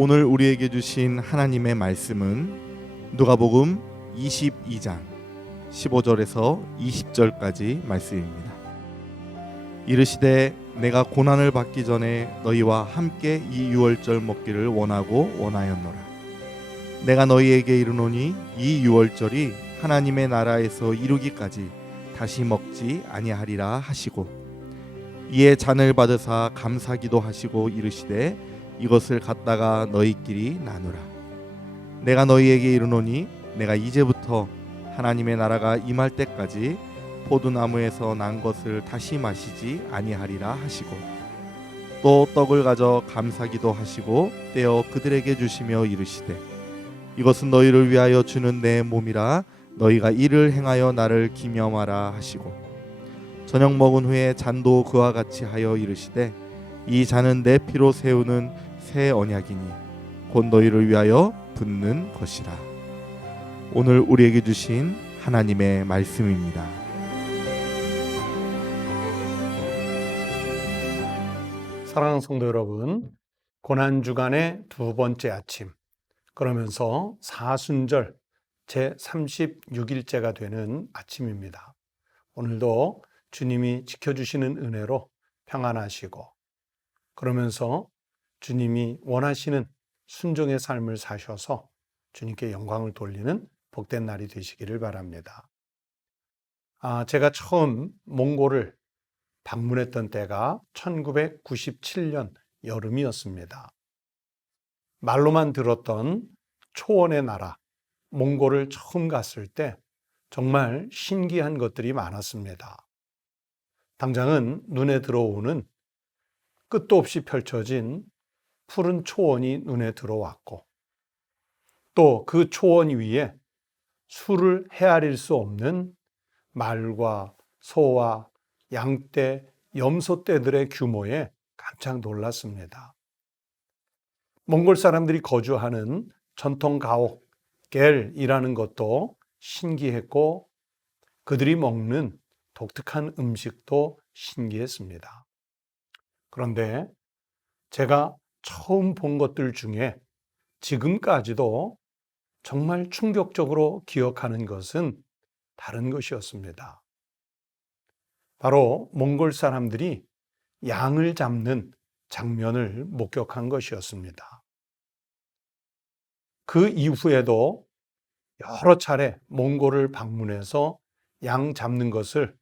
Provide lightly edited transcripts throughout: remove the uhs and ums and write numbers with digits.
오늘 우리에게 주신 하나님의 말씀은 누가복음 22장 15절에서 20절까지 말씀입니다. 이르시되 내가 고난을 받기 전에 너희와 함께 이 유월절 먹기를 원하고 원하였노라. 내가 너희에게 이르노니 이 유월절이 하나님의 나라에서 이루기까지 다시 먹지 아니하리라 하시고, 이에 잔을 받으사 감사기도 하시고 이르시되 이것을 갖다가 너희끼리 나누라. 내가 너희에게 이르노니 내가 이제부터 하나님의 나라가 임할 때까지 포도나무에서 난 것을 다시 마시지 아니하리라 하시고, 또 떡을 가져 감사기도 하시고 떼어 그들에게 주시며 이르시되 이것은 너희를 위하여 주는 내 몸이라. 너희가 이를 행하여 나를 기념하라 하시고, 저녁 먹은 후에 잔도 그와 같이 하여 이르시되 이 잔은 내 피로 세우는 새 언약이니 곧 너희를 위하여 붓는 것이라. 오늘 우리에게 주신 하나님의 말씀입니다. 사랑하는 성도 여러분, 고난주간의 두 번째 아침, 그러면서 사순절 제36일째가 되는 아침입니다. 오늘도 주님이 지켜주시는 은혜로 평안하시고, 그러면서 주님이 원하시는 순종의 삶을 사셔서 주님께 영광을 돌리는 복된 날이 되시기를 바랍니다. 제가 처음 몽골을 방문했던 때가 1997년 여름이었습니다. 말로만 들었던 초원의 나라 몽골을 처음 갔을 때 정말 신기한 것들이 많았습니다. 당장은 눈에 들어오는 끝도 없이 펼쳐진 푸른 초원이 눈에 들어왔고, 또 그 초원 위에 수를 헤아릴 수 없는 말과 소와 양떼, 염소떼들의 규모에 깜짝 놀랐습니다. 몽골 사람들이 거주하는 전통 가옥 겔이라는 것도 신기했고, 그들이 먹는 독특한 음식도 신기했습니다. 그런데 제가 처음 본 것들 중에 지금까지도 정말 충격적으로 기억하는 것은 다른 것이었습니다. 바로 몽골 사람들이 양을 잡는 장면을 목격한 것이었습니다. 그 이후에도 여러 차례 몽골을 방문해서 양 잡는 것을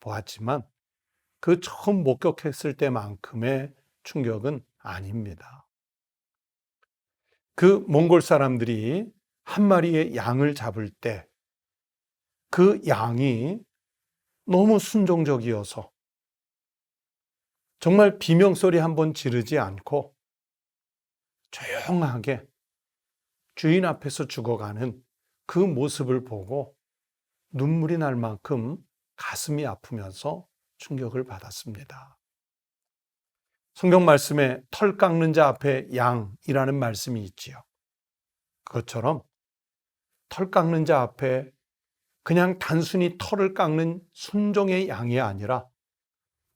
보았지만 그 처음 목격했을 때만큼의 충격은 아닙니다. 그 몽골 사람들이 한 마리의 양을 잡을 때 그 양이 너무 순종적이어서 정말 비명소리 한번 지르지 않고 조용하게 주인 앞에서 죽어가는 그 모습을 보고 눈물이 날 만큼 가슴이 아프면서 충격을 받았습니다. 성경 말씀에 털 깎는 자 앞에 양이라는 말씀이 있지요. 그것처럼 털 깎는 자 앞에 그냥 단순히 털을 깎는 순종의 양이 아니라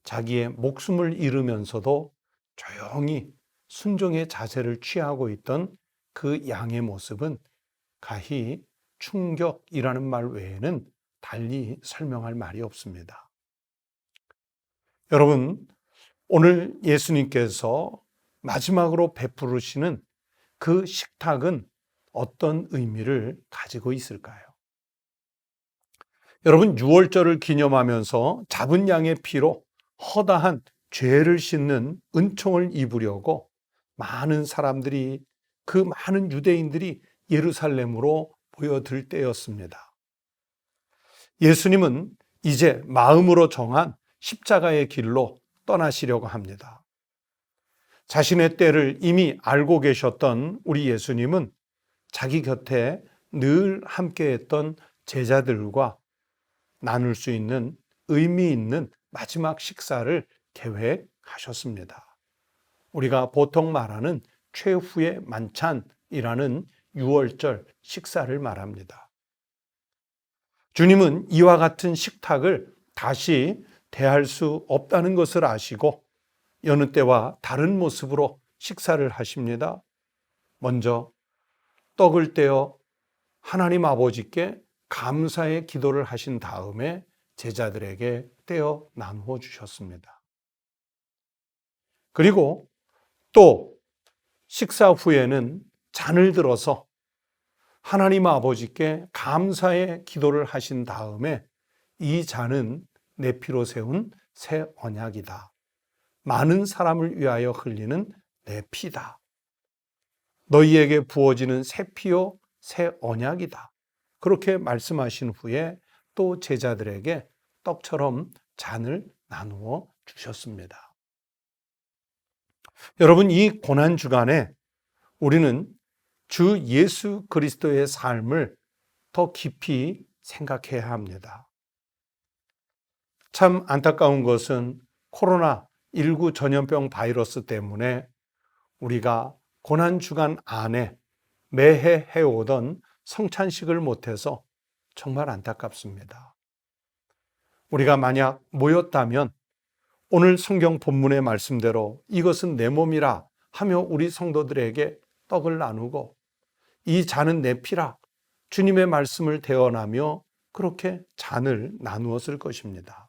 자기의 목숨을 잃으면서도 조용히 순종의 자세를 취하고 있던 그 양의 모습은 가히 충격이라는 말 외에는 달리 설명할 말이 없습니다. 여러분, 오늘 예수님께서 마지막으로 베푸시는 그 식탁은 어떤 의미를 가지고 있을까요? 여러분, 유월절을 기념하면서 잡은 양의 피로 허다한 죄를 씻는 은총을 입으려고 많은 사람들이, 그 많은 유대인들이 예루살렘으로 모여들 때였습니다. 예수님은 이제 마음으로 정한 십자가의 길로 떠나시려고 합니다. 자신의 때를 이미 알고 계셨던 우리 예수님은 자기 곁에 늘 함께했던 제자들과 나눌 수 있는 의미 있는 마지막 식사를 계획하셨습니다. 우리가 보통 말하는 최후의 만찬이라는 유월절 식사를 말합니다. 주님은 이와 같은 식탁을 다시 대할 수 없다는 것을 아시고 여느 때와 다른 모습으로 식사를 하십니다. 먼저 떡을 떼어 하나님 아버지께 감사의 기도를 하신 다음에 제자들에게 떼어 나누어 주셨습니다. 그리고 또 식사 후에는 잔을 들어서 하나님 아버지께 감사의 기도를 하신 다음에 이 잔은 내 피로 세운 새 언약이다. 많은 사람을 위하여 흘리는 내 피다. 너희에게 부어지는 새 피요 새 언약이다. 그렇게 말씀하신 후에 또 제자들에게 떡처럼 잔을 나누어 주셨습니다. 여러분, 이 고난 주간에 우리는 주 예수 그리스도의 삶을 더 깊이 생각해야 합니다. 참 안타까운 것은 코로나19 전염병 바이러스 때문에 우리가 고난 주간 안에 매해 해오던 성찬식을 못해서 정말 안타깝습니다. 우리가 만약 모였다면 오늘 성경 본문의 말씀대로 이것은 내 몸이라 하며 우리 성도들에게 떡을 나누고 이 잔은 내 피라 주님의 말씀을 대언하며 그렇게 잔을 나누었을 것입니다.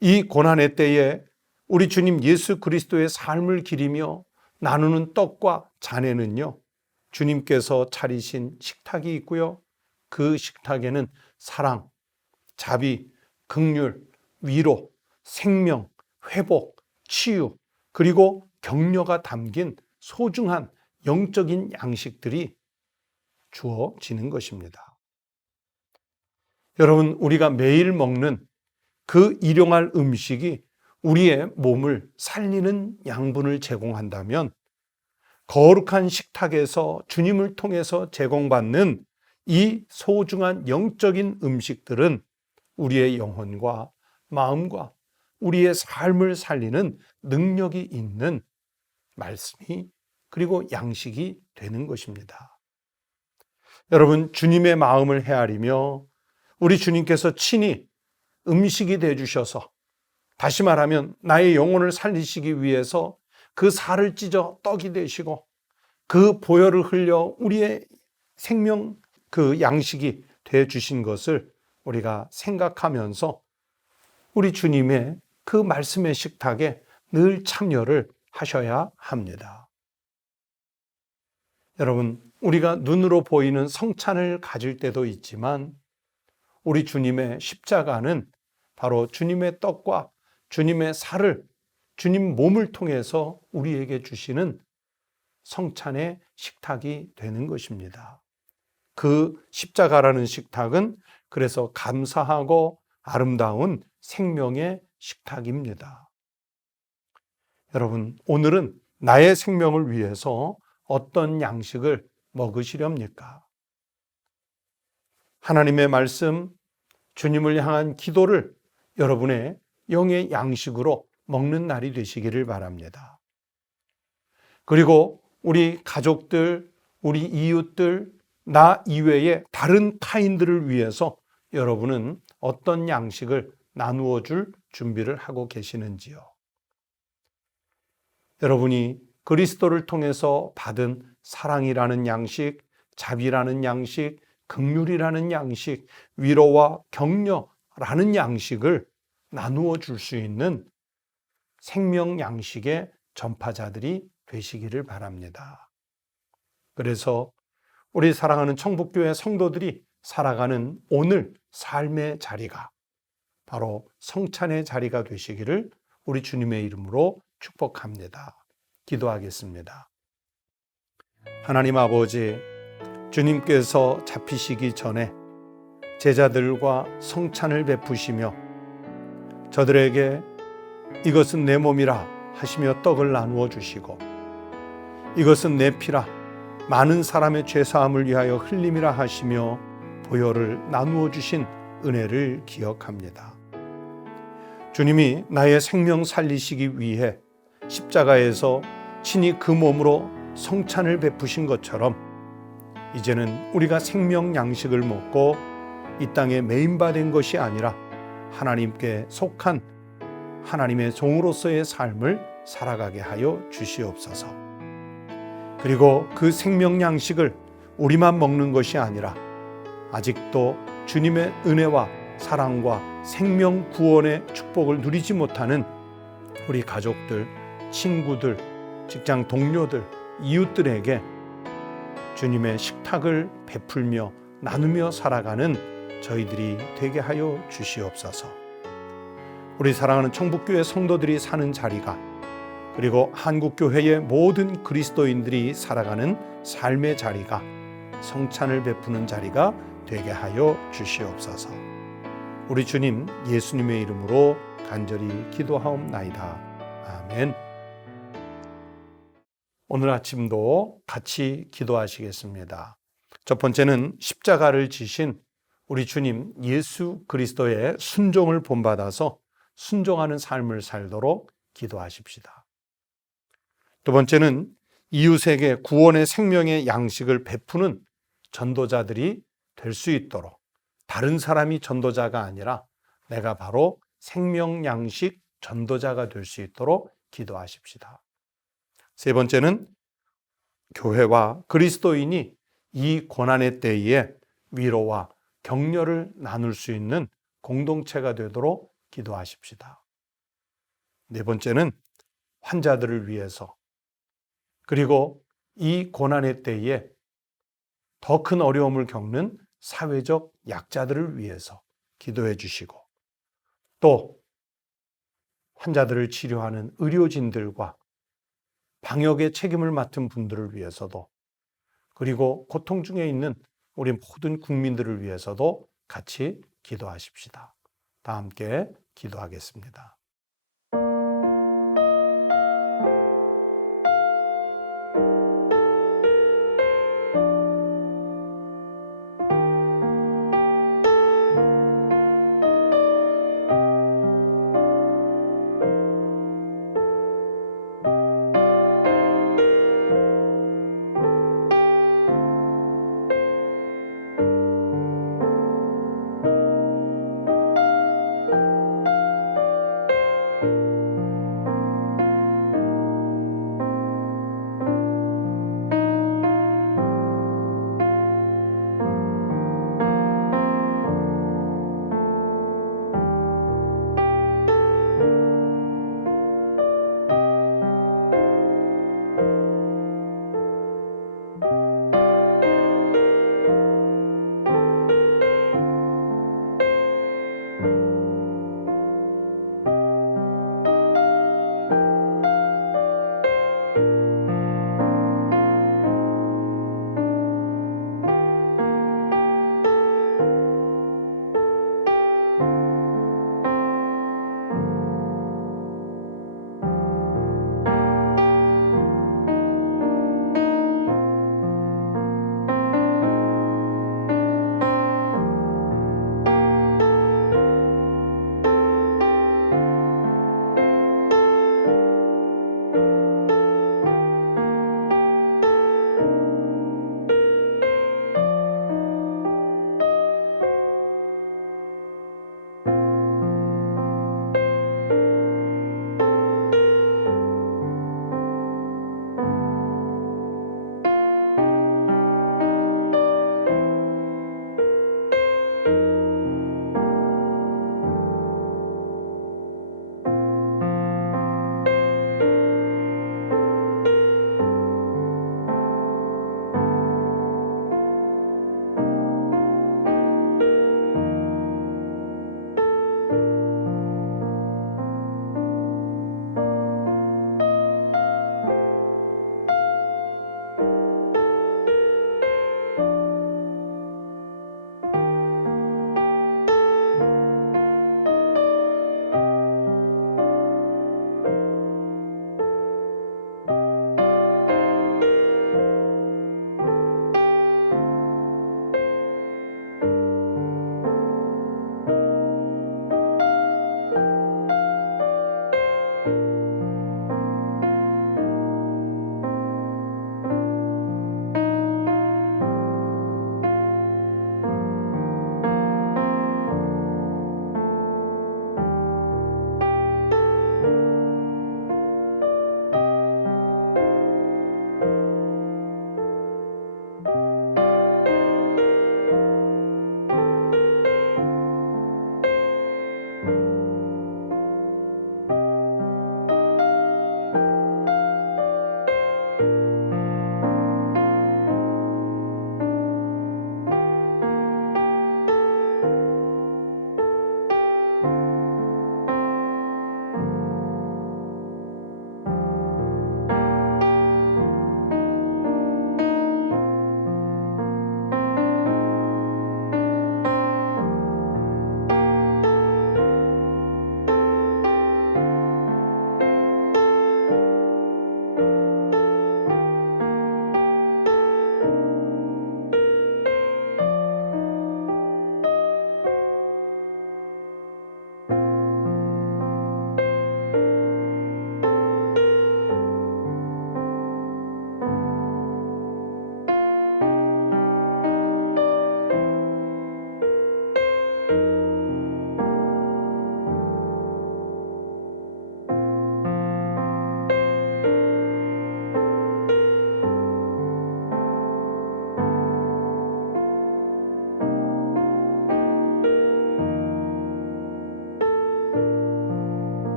이 고난의 때에 우리 주님 예수 그리스도의 삶을 기리며 나누는 떡과 잔에는요, 주님께서 차리신 식탁이 있고요. 그 식탁에는 사랑, 자비, 긍휼, 위로, 생명, 회복, 치유, 그리고 격려가 담긴 소중한 영적인 양식들이 주어지는 것입니다. 여러분, 우리가 매일 먹는 그 일용할 음식이 우리의 몸을 살리는 양분을 제공한다면 거룩한 식탁에서 주님을 통해서 제공받는 이 소중한 영적인 음식들은 우리의 영혼과 마음과 우리의 삶을 살리는 능력이 있는 말씀이 그리고 양식이 되는 것입니다. 여러분, 주님의 마음을 헤아리며 우리 주님께서 친히 음식이 되어주셔서, 다시 말하면 나의 영혼을 살리시기 위해서 그 살을 찢어 떡이 되시고 그 보혈을 흘려 우리의 생명 그 양식이 되어주신 것을 우리가 생각하면서 우리 주님의 그 말씀의 식탁에 늘 참여를 하셔야 합니다. 여러분, 우리가 눈으로 보이는 성찬을 가질 때도 있지만 우리 주님의 십자가는 바로 주님의 떡과 주님의 살을 주님 몸을 통해서 우리에게 주시는 성찬의 식탁이 되는 것입니다. 그 십자가라는 식탁은 그래서 감사하고 아름다운 생명의 식탁입니다. 여러분, 오늘은 나의 생명을 위해서 어떤 양식을 먹으시렵니까? 하나님의 말씀, 주님을 향한 기도를 여러분의 영의 양식으로 먹는 날이 되시기를 바랍니다. 그리고 우리 가족들, 우리 이웃들, 나 이외의 다른 타인들을 위해서 여러분은 어떤 양식을 나누어 줄 준비를 하고 계시는지요? 여러분이 그리스도를 통해서 받은 사랑이라는 양식, 자비라는 양식, 긍휼이라는 양식, 위로와 격려라는 양식을 나누어 줄 수 있는 생명 양식의 전파자들이 되시기를 바랍니다. 그래서 우리 사랑하는 청북교회 성도들이 살아가는 오늘 삶의 자리가 바로 성찬의 자리가 되시기를 우리 주님의 이름으로 축복합니다. 기도하겠습니다. 하나님 아버지, 주님께서 잡히시기 전에 제자들과 성찬을 베푸시며 저들에게 이것은 내 몸이라 하시며 떡을 나누어 주시고 이것은 내 피라 많은 사람의 죄사함을 위하여 흘림이라 하시며 보혈을 나누어 주신 은혜를 기억합니다. 주님이 나의 생명 살리시기 위해 십자가에서 친히 그 몸으로 성찬을 베푸신 것처럼 이제는 우리가 생명 양식을 먹고 이 땅에 매인받은 것이 아니라 하나님께 속한 하나님의 종으로서의 삶을 살아가게 하여 주시옵소서. 그리고 그 생명 양식을 우리만 먹는 것이 아니라 아직도 주님의 은혜와 사랑과 생명 구원의 축복을 누리지 못하는 우리 가족들, 친구들, 직장 동료들, 이웃들에게 주님의 식탁을 베풀며 나누며 살아가는 저희들이 되게 하여 주시옵소서. 우리 사랑하는 청북교회 성도들이 사는 자리가, 그리고 한국교회의 모든 그리스도인들이 살아가는 삶의 자리가 성찬을 베푸는 자리가 되게 하여 주시옵소서. 우리 주님 예수님의 이름으로 간절히 기도하옵나이다. 아멘. 오늘 아침도 같이 기도하시겠습니다. 첫 번째는 십자가를 지신 우리 주님 예수 그리스도의 순종을 본받아서 순종하는 삶을 살도록 기도하십시다. 두 번째는 이웃에게 구원의 생명의 양식을 베푸는 전도자들이 될 수 있도록, 다른 사람이 전도자가 아니라 내가 바로 생명 양식 전도자가 될 수 있도록 기도하십시다. 세 번째는 교회와 그리스도인이 이 고난의 때에 위로와 격려를 나눌 수 있는 공동체가 되도록 기도하십시다. 네 번째는 환자들을 위해서, 그리고 이 고난의 때에 더 큰 어려움을 겪는 사회적 약자들을 위해서 기도해 주시고, 또 환자들을 치료하는 의료진들과 방역의 책임을 맡은 분들을 위해서도, 그리고 고통 중에 있는 우리 모든 국민들을 위해서도 같이 기도하십시다. 다 함께 기도하겠습니다.